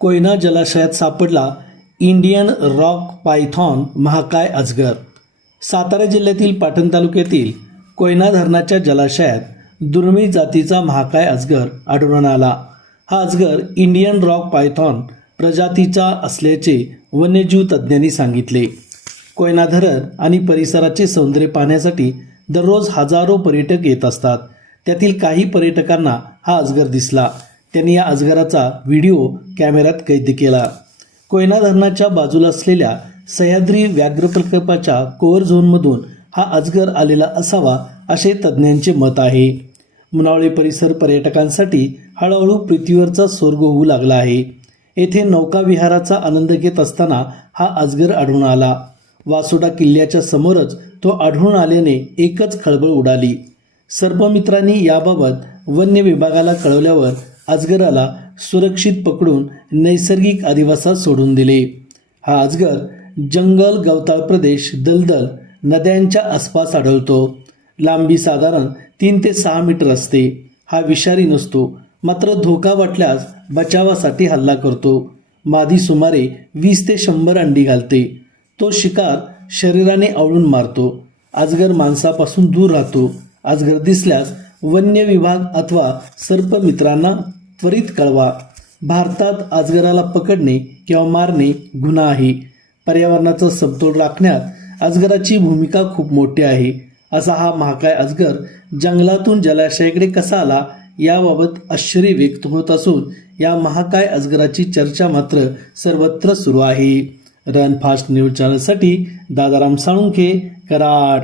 कोयना जलाशयात सापडला Indian rock Python महाकाय अजगर। सातारा जिल्ह्यातील पाटण तालुक्यातील कोयना धरणाच्या जलाशयात दुर्मिळ जातीचा महाकाय अजगर आढळून आला। हा अजगर इंडियन रॉक पायथॉन प्रजातीचा असल्याचे वन्यजीव तज्ज्ञांनी सांगितले। कोयना धरण आणि परिसराचे सौंदर्य पाहण्यासाठी दररोज हजारो पर्यटक येत असतात। त्यातील काही पर्यटकांना हा अजगर दिसला। त्यांनी या अजगराचा व्हिडिओ कॅमेऱ्यात कैद केला। कोयना धरणाच्या बाजूला असलेल्या सह्याद्री व्याघ्र प्रकल्पाच्या कोअर झोनमधून हा अजगर आलेला असावा असे तज्ज्ञांचे मत आहे। मुनावळे परिसर पर्यटकांसाठी हळूहळू पृथ्वीवरचा स्वर्ग होऊ लागला आहे। येथे नौका विहाराचा आनंद घेत असताना हा अजगर आढळून आला। वासोटा किल्ल्याच्या समोरच तो आढळून आल्याने एकच खळबळ उडाली। सर्पमित्रांनी याबाबत वन्य विभागाला कळवल्यावर अजगराला सुरक्षित पकडून नैसर्गिक अधिवासात सोडून दिले। हा अजगर जंगल, गवताळ प्रदेश, दलदल, नद्यांच्या आसपास आढळतो। लांबी साधारण 3 ते 6 मीटर असते। हा विषारी नसतो, मात्र धोका वाटल्यास बचावासाठी हल्ला करतो। मादी सुमारे 20 ते 100 अंडी घालते। तो शिकार शरीराने आवळून मारतो। अजगर माणसापासून दूर राहतो। अजगर दिसल्यास वन्य विभाग अथवा सर्पमित्रांना त्वरित कळवा। भारतात अजगराला पकडणे किंवा मारणे गुन्हा आहे। पर्यावरणाचा समतोल राखण्यात अजगराची भूमिका खूप मोठी आहे। असा हा महाकाय अजगर जंगलातून जलाशयाकडे कसा आला याबाबत आश्चर्य व्यक्त होत असून या महाकाय अजगराची चर्चा मात्र सर्वत्र सुरू आहे। रन फास्ट न्यूज चॅनलसाठी दादाराम साळुंखे, कराड।